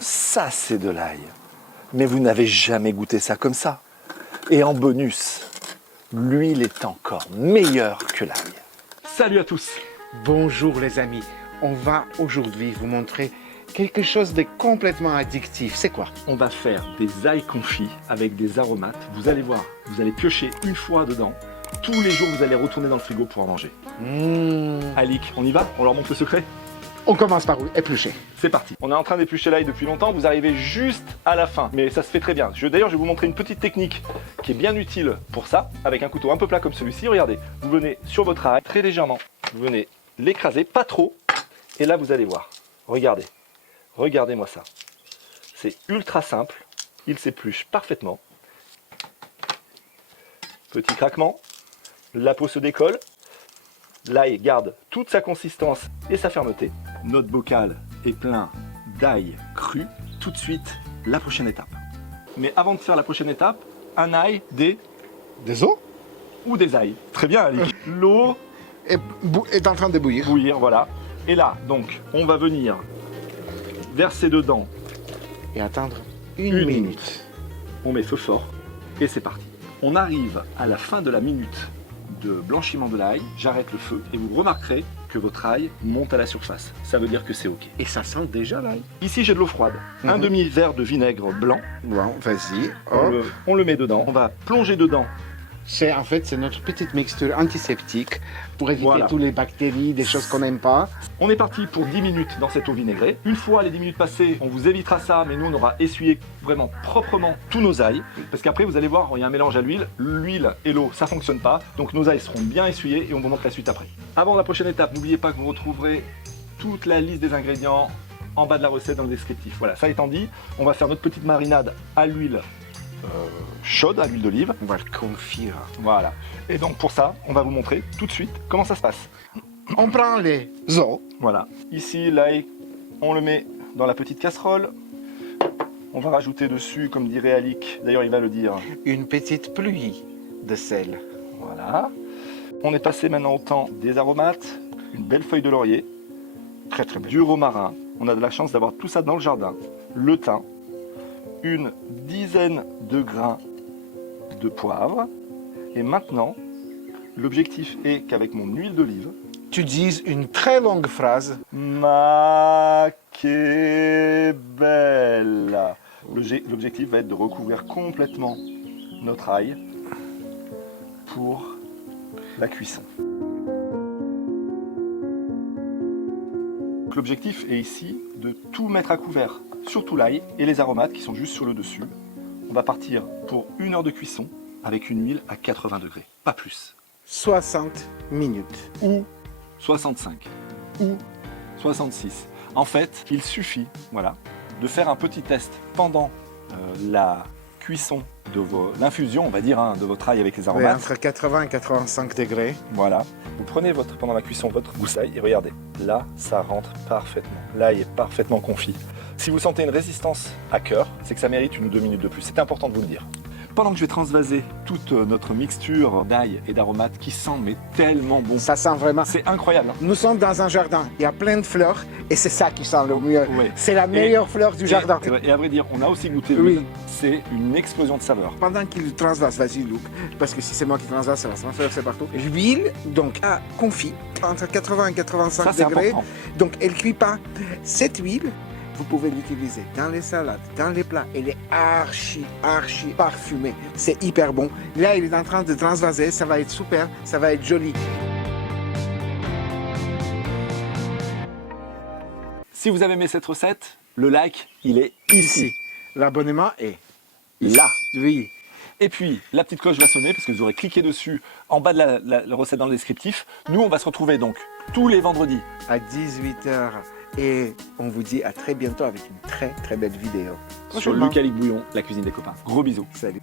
Ça c'est de l'ail. Mais vous n'avez jamais goûté ça comme ça. Et en bonus, l'huile est encore meilleure que l'ail. Salut à tous. Bonjour les amis, on va aujourd'hui vous montrer quelque chose de complètement addictif. C'est quoi? On va faire des ails confits avec des aromates. Vous allez voir, vous allez piocher une fois dedans. Tous les jours, vous allez retourner dans le frigo pour en manger. Alik, on y va? On leur montre le secret? On commence par éplucher. C'est parti. On est en train d'éplucher l'ail depuis longtemps, vous arrivez juste à la fin, mais ça se fait très bien. D'ailleurs, je vais vous montrer une petite technique qui est bien utile pour ça, avec un couteau un peu plat comme celui-ci. Regardez, vous venez sur votre ail, très légèrement, vous venez l'écraser, pas trop, et là vous allez voir. Regardez, regardez-moi ça. C'est ultra simple, il s'épluche parfaitement. Petit craquement, la peau se décolle, l'ail garde toute sa consistance et sa fermeté. Notre bocal est plein d'ail cru. Tout de suite, la prochaine étape. Mais avant de faire la prochaine étape, un ail, des os ou des ails. Très bien, Ali. L'eau est en train de bouillir. Bouillir, voilà. Et là, donc, on va venir verser dedans. Et attendre une minute. On met feu fort et c'est parti. On arrive à la fin de la minute de blanchiment de l'ail, j'arrête le feu et vous remarquerez que votre ail monte à la surface. Ça veut dire que c'est ok. Et ça sent déjà l'ail. Ici j'ai de l'eau froide, un demi-verre de vinaigre blanc. Bon, vas-y. On le met dedans, on va plonger dedans. C'est notre petite mixture antiseptique pour éviter toutes les bactéries, des choses qu'on n'aime pas. On est parti pour 10 minutes dans cette eau vinaigrée. Une fois les 10 minutes passées, on vous évitera ça, mais nous on aura essuyé vraiment proprement tous nos ails. Parce qu'après vous allez voir, il y a un mélange à l'huile. L'huile et l'eau, ça fonctionne pas. Donc nos ails seront bien essuyés et on vous montre la suite après. Avant la prochaine étape, n'oubliez pas que vous retrouverez toute la liste des ingrédients en bas de la recette dans le descriptif. Voilà, ça étant dit, on va faire notre petite marinade à l'huile chaude, à l'huile d'olive. On va le confire. Voilà. Et donc pour ça, on va vous montrer tout de suite comment ça se passe. On prend les os. Voilà. Ici, l'ail, on le met dans la petite casserole. On va rajouter dessus, comme dirait Alik, d'ailleurs il va le dire, une petite pluie de sel. Voilà. On est passé maintenant au temps des aromates, une belle feuille de laurier, Très très bien. du romarin. On a de la chance d'avoir tout ça dans le jardin. Le thym, une dizaine de grains de poivre. Et maintenant, l'objectif est qu'avec mon huile d'olive, Tu dises une très longue phrase. Machiavel. L'objectif va être de recouvrir complètement notre ail pour la cuisson. L'objectif est ici de tout mettre à couvert, surtout l'ail et les aromates qui sont juste sur le dessus. On va partir pour 1 heure de cuisson avec une huile à 80 degrés, pas plus. 60 minutes. Ou 65, ou 66. En fait, il suffit de faire un petit test pendant la cuisson de l'infusion, on va dire, de votre ail avec les Oui, aromates. entre 80 et 85 degrés. Voilà. Vous prenez pendant la cuisson votre goussaille et regardez, là, ça rentre parfaitement. L'ail est parfaitement confit. Si vous sentez une résistance à cœur, c'est que ça mérite 1 ou 2 minutes de plus. C'est important de vous le dire. Pendant que je vais transvaser toute notre mixture d'ail et d'aromates qui sent mais tellement bon. Ça sent vraiment. C'est incroyable. Hein. Nous sommes dans un jardin, il y a plein de fleurs et c'est ça qui sent le mieux. Oui. C'est la meilleure fleur du jardin. Et à vrai dire, on a aussi goûté Oui. l'huile. C'est une explosion de saveurs. Pendant qu'il transvase, vas-y Luc, parce que si c'est moi qui transvase, ça va se transverser partout. L'huile, donc, a confit entre 80 et 85 Ça, c'est degrés. important. Donc, elle ne cuit pas. Cette huile, vous pouvez l'utiliser dans les salades, dans les plats. Elle est archi parfumée. C'est hyper bon. Là, il est en train de transvaser. Ça va être super. Ça va être joli. Si vous avez aimé cette recette, le like, il est ici. L'abonnement est Là. Oui. Et puis, la petite cloche va sonner parce que vous aurez cliqué dessus en bas de la recette dans le descriptif. Nous, on va se retrouver donc tous les vendredis À 18h. Et on vous dit à très bientôt avec une très très belle vidéo. sur Luc Alik Bouillon, la cuisine des copains. Gros bisous. Salut.